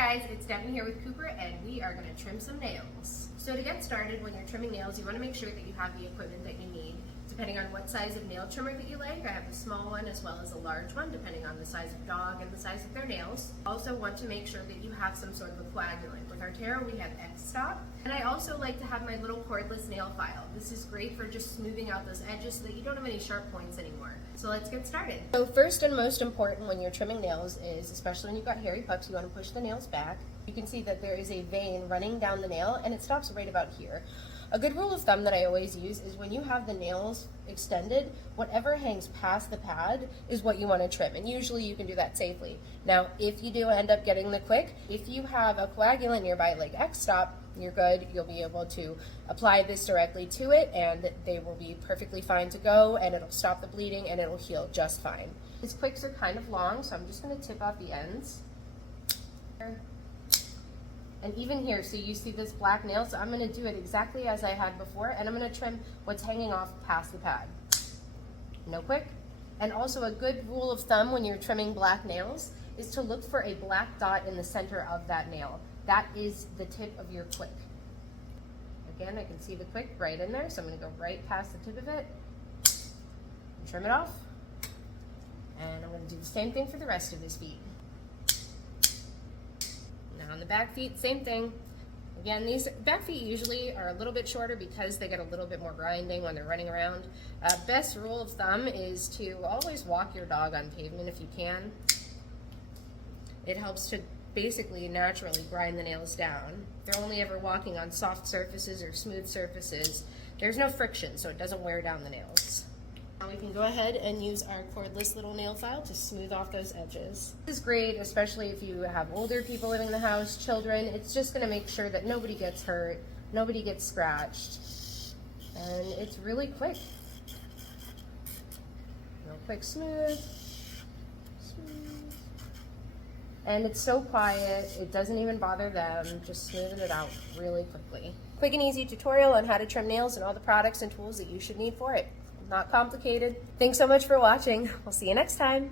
guys, it's Devin here with Cooper, and we are going to trim some nails. So to get started, when you're trimming nails, you want to make sure that you have the equipment that you need. Depending on what size of nail trimmer that you like, I have a small one as well as a large one, depending on the size of dog and the size of their nails. Also want to make sure that you have some sort of a coagulant. With Artero, we have X-Stop. And I also like to have my little cordless nail file. This is great for just smoothing out those edges so that you don't have any sharp points anymore. So let's get started. So first and most important when you're trimming nails is, especially when you've got hairy pups, you want to push the nails back. You can see that there is a vein running down the nail and it stops right about here. A good rule of thumb that I always use is when you have the nails extended, whatever hangs past the pad is what you want to trim, and usually you can do that safely. Now, if you do end up getting the quick, if you have a coagulant nearby like X-Stop, you're good. You'll be able to apply this directly to it and they will be perfectly fine to go, and it'll stop the bleeding and it'll heal just fine. These quicks are kind of long, so I'm just going to tip off the ends. And even here, so you see this black nail, so I'm going to do it exactly as I had before, and I'm going to trim what's hanging off past the pad. No quick. And also a good rule of thumb when you're trimming black nails is to look for a black dot in the center of that nail. That is the tip of your quick. Again, I can see the quick right in there, so I'm going to go right past the tip of it and trim it off. And I'm going to do the same thing for the rest of his feet. On the back feet, same thing. Again, these back feet usually are a little bit shorter because they get a little bit more grinding when they're running around. Best rule of thumb is to always walk your dog on pavement if you can. It helps to basically naturally grind the nails down. If they're only ever walking on soft surfaces or smooth surfaces, there's no friction, so it doesn't wear down the nails. Now we can go ahead and use our cordless little nail file to smooth off those edges. This is great, especially if you have older people living in the house, children. It's just going to make sure that nobody gets hurt, nobody gets scratched, and it's really quick. Real quick, smooth. And it's so quiet, it doesn't even bother them, just smoothing it out really quickly. Quick and easy tutorial on how to trim nails and all the products and tools that you should need for it. Not complicated. Thanks so much for watching. We'll see you next time.